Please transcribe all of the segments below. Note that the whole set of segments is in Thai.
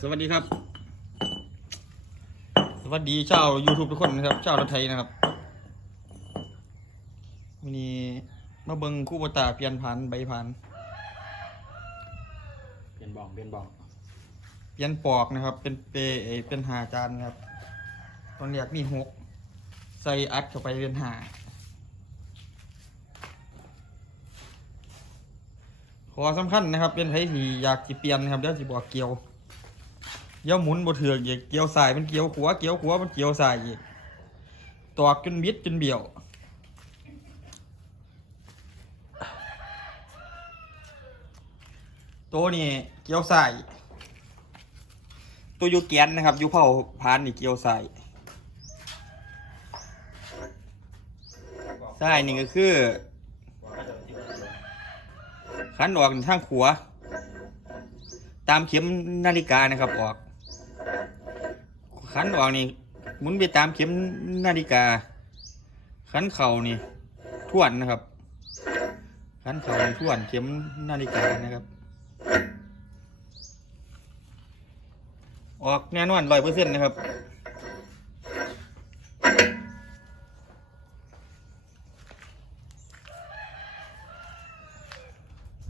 สวัสดีครับ สวัสดีชาว YouTube ทุกคนนะครับชาวรถไทยนะครับวันนี้มาเบิงคู่บตาเปลี่ยนผ่านใบผ่านเปลี่ยนบองเปลี่ยนบองเปลี่ยนปอกนะครับ เป็นเปเอ่อเป็นหาจานนะครับ ตอนแรกมีหกใส่อัดเข้าไปเป็นหาขอสำคัญนะครับเป็นไผที่อยากจิเปลี่ยนนะครับเดี๋ยวสิบอกเกี่ยว เดี๋ยวหมุนบ่เถือกอีกเกี่ยวสายมันเกี่ยวขวาเกี่ยวขวามันเกี่ยวสายอีกตอกจนบิดจนเบี้ยวตัวนี้เกี่ยวสายตัวยูแกนนะครับยูเผาพานนี่เกี่ยวสายสายนี่ก็คือขันออกทางขัว ตามเข็มนาฬิกานะครับออก ขันออกนี่หมุนไปตามเข็มนาฬิกา ขันเข่านี่ทวนนะครับ ขันเข่าทวนเข็มนาฬิกานะครับ ออกแน่นอนร้อยเปอร์เซ็นต์นะครับ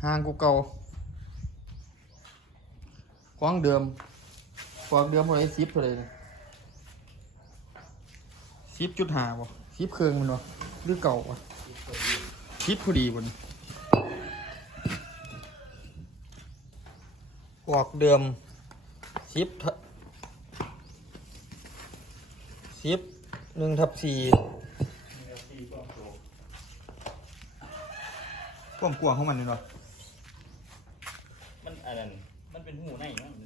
ห่างกูเก่าควงเดิม ควางเดิมเท่าไหรสิบเท่าไหรนะสิบจุดหาบ่สิบเครื่องมันวะหรือเก่าวะสิบพอดีบนออกเดิมสิบสิบหนึ่งทับสี่ความกลัวของมันนี่เนาะมันอะไรมันเป็นหูในมั้ง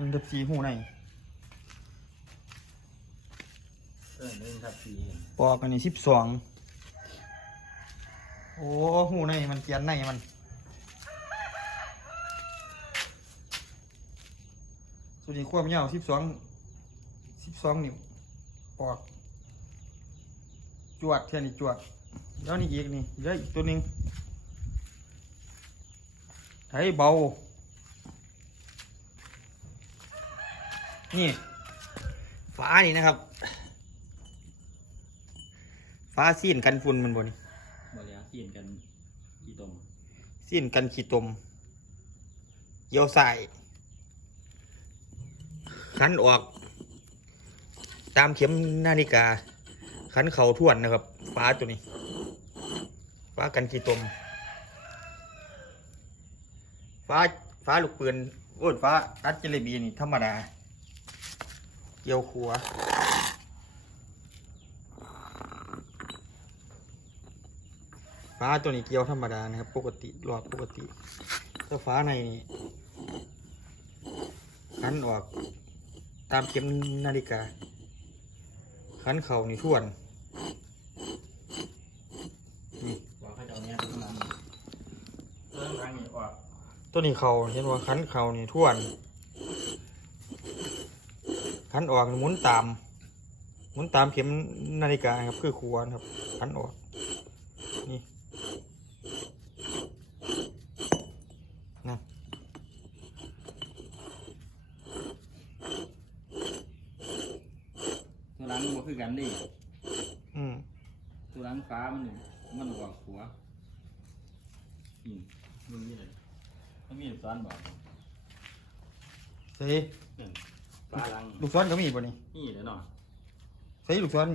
นึ่งทับสี่หูในเออหนึ่งครับพี่ปอกอันนี้สิบสองโอ้หูในมันเกียนในมันส่วนนี้ความยาวสิบสองสิบสองนิ้วปอก จวดเท่านี้จวดแล้วนี่อีกนี่เหลืออีกตัวหนึ่งไถเบา นี่ฟ้านี่นะครับฟ้าซีนกันฝุ่นมันบนี่บริยาเขียนกันกี่ตมซีนกันขี้ตมเยี่ยวใส่ขันออก ตามเข็มนาฬิกา ขันเข่าท่วนนะครับฟ้าตัวนี้ฟ้ากันขี้ตมฟ้าฟ้าลูกปืนโอ้ยฟ้าอัดเจลบีนี่ธรรมดาเกี่ยวขัว ฟ้าตัวนี้เกียวธรรมดานะครับ ปกติรอบปกติถ้าฟ้าในนี่ขันออกตามเข็มนาฬิกาขันเข่านี่ท่วนว่าเขาจะเอาเนี้ยข้างหลังเริ่มทางนี้ว่าตัวนี้เขาเห็นว่าขันเข่านี่ท่วน ขันออกนี่หมุนตาม หมุนตามเข็มนาฬิกาครับ คือควรครับขันออกนี่นะตัวหลังมันคือกันดิอืมตัวหลังฟ้ามันนี่มันหัวหัวอืมมึงนี่เลยมันมีซ้อนบอกใส่หนึ่ งฟ้าหลังลูกซ้อนก็มีบ่นี่นี่เดี๋ยวหน่อยใส่ลูกซ้อน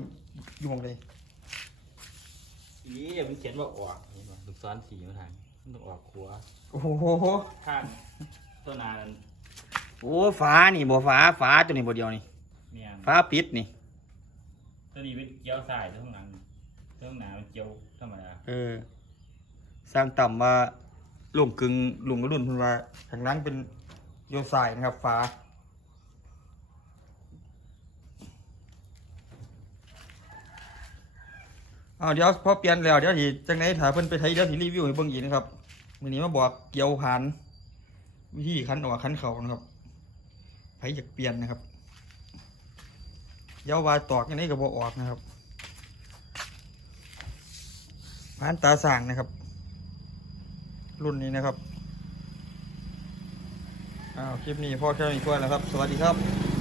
อยู่หมองใดอีมันเขียนว่าออกนี่บอกลูกซ้อนสีมาทางมันต้องออกหัวโอ้โหข้างตัวหนานั้นโอ้ฟ้านี่บ่ฟ้าฟ้าตัวนี้บ่เดียวนี่เนี่ยฟ้าปิดนี่ ตัวนี้เป็นเกี๊ยวสายตัวข้างหลังตัวข้างหน้าเป็นเกี๊ยวธรรมดาเออ สร้างต่ำว่าลุงกึ่งลุงกระดุนเพิ่นว่าทางนั้นเป็นโยสายนะครับฟ้า อ้าวเดี๋ยวพอเปลี่ยนแล้วเดี๋ยวสิจังไหนถ้าเพิ่นไปไทยเดี๋ยวสิรีวิวให้เบิ่งอีกนะครับมื้อนี้มาบอกเกี่ยวผ่าน วิธีคันออกคันเข่านะครับไผอยากเปลี่ยนนะครับเดี๋ยววาตอกยังไงก็บ่ออกนะครับผ่านตาสร้างนะครับ รุ่นนี้นะครับอ้าวคลิปนี้พ่อแค่นี้ก่อนแล้วครับ สวัสดีครับ